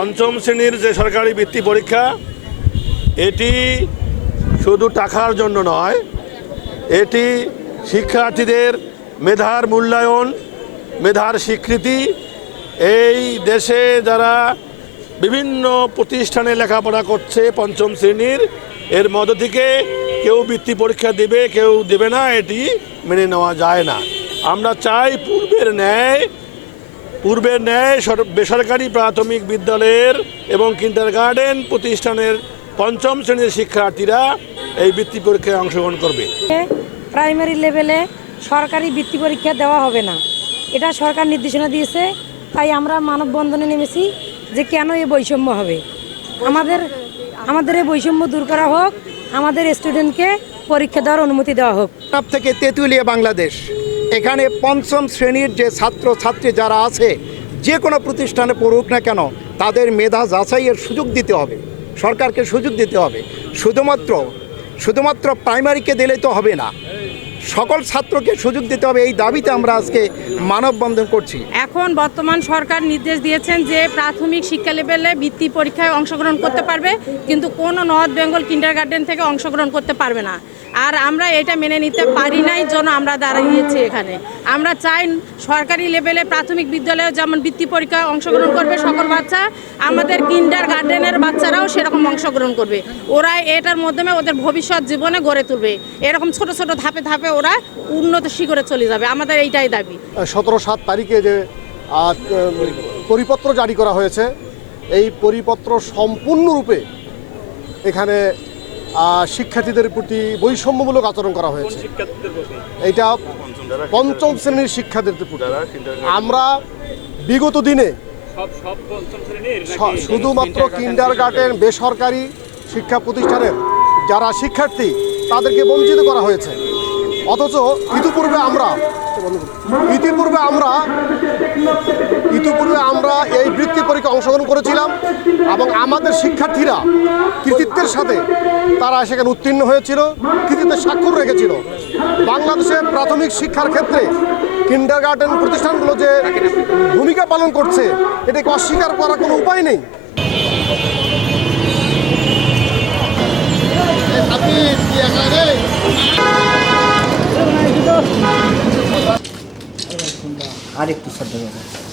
পঞ্চম শ্রেণির যে সরকারি বৃত্তি পরীক্ষা, এটি শুধু টাকার জন্য নয়, এটি শিক্ষার্থীদের মেধার মূল্যায়ন, মেধার স্বীকৃতি, এই দেশে যারা বিভিন্ন প্রতিষ্ঠানে লেখাপড়া করছে পঞ্চম শ্রেণির, এর মধ্য থেকে কেউ বৃত্তি পরীক্ষা দেবে, কেউ দেবে না, এটি মেনে নেওয়া যায় না। আমরা চাই পূর্বের ন্যায় পূর্বের ন্যায় সর- বেসরকারি প্রাথমিক বিদ্যালয়ের এবং কিন্ডার গার্ডেন প্রতিষ্ঠানের পঞ্চম শ্রেণির শিক্ষার্থীরা এই বৃত্তি পরীক্ষায় অংশগ্রহণ করবে। প্রাইমারি লেভেলে সরকারি বৃত্তি পরীক্ষা দেওয়া হবে না। এটা সরকার নির্দেশনা দিয়েছে তাই আমরা মানববন্ধনে নেমেছি যে কেন এই বৈষম্য হবে। আমাদের আমাদের এই বৈষম্য দূর করা হোক আমাদের স্টুডেন্টকে পরীক্ষা দেওয়ার অনুমতি দেওয়া হোক। টেকনাফ থেকে তেঁতুলিয়া বাংলাদেশ। এখানে পঞ্চম শ্রেণির যে ছাত্র ছাত্রী যারা আছে, যে কোনো প্রতিষ্ঠানে পড়ুক না কেন, তাদের মেধা যাচাইয়ের সুযোগ দিতে হবে। সরকারকে সুযোগ দিতে হবে। শুধুমাত্র শুধুমাত্র প্রাইমারিকে দিলে তো হবে না। সকল ছাত্রকে সুযোগ দিতে হবে, এই দাবিতে আমরা আজকে মানববন্ধন করছি। এখন বর্তমান সরকার নির্দেশ দিয়েছেন যে প্রাথমিক শিক্ষা লেভেলে বৃত্তি পরীক্ষায় অংশগ্রহণ করতে পারবে, কিন্তু কোনো নর্থ বেঙ্গল কিন্ডার গার্ডেন থেকে অংশগ্রহণ করতে পারবে না। আর আমরা এটা মেনে নিতে পারি নাই জন্য আমরা দাঁড়িয়েছি এখানে। আমরা চাই সরকারি লেভেলে প্রাথমিক বিদ্যালয়ে যেমন বৃত্তি পরীক্ষায় অংশগ্রহণ করবে সকল বাচ্চা, আমাদের কিন্ডার গার্ডেনের বাচ্চারাও সেরকম অংশগ্রহণ করবে। ওরা এটার মাধ্যমে ওদের ভবিষ্যৎ জীবনে গড়ে তুলবে। এরকম ছোট ছোট ধাপে ধাপে ওরা উন্নত শিখরে চলে যাবে। আমাদের এইটাই দাবি। সতেরো সাত তারিখে যে পরিপত্র জারি করা হয়েছে, এই পরিপত্র সম্পূর্ণরূপে এখানে শিক্ষার্থীদের প্রতি বৈষম্যমূলক আচরণ করা হয়েছে। এটা পঞ্চম শ্রেণির শিক্ষার্থীদের প্রতি। আমরা বিগত দিনে শুধুমাত্র কিন্ডার গার্ডেন বেসরকারি শিক্ষা প্রতিষ্ঠানের যারা শিক্ষার্থী, তাদেরকে বঞ্চিত করা হয়েছে। অথচ ইতিপূর্বে আমরা ইতিপূর্বে আমরা ইতিপূর্বে আমরা এই বৃত্তি পরীক্ষা অংশগ্রহণ করেছিলাম এবং আমাদের শিক্ষার্থীরা কৃতিত্বের সাথে তারা সেখানে উত্তীর্ণ হয়েছিল, কৃতিত্বের স্বাক্ষর রেখেছিল। বাংলাদেশে প্রাথমিক শিক্ষার ক্ষেত্রে কিন্ডার গার্ডেন প্রতিষ্ঠানগুলো যে ভূমিকা পালন করছে, এটাকে অস্বীকার করার কোনো উপায় নেই। আর একটু শ্রদ্ধা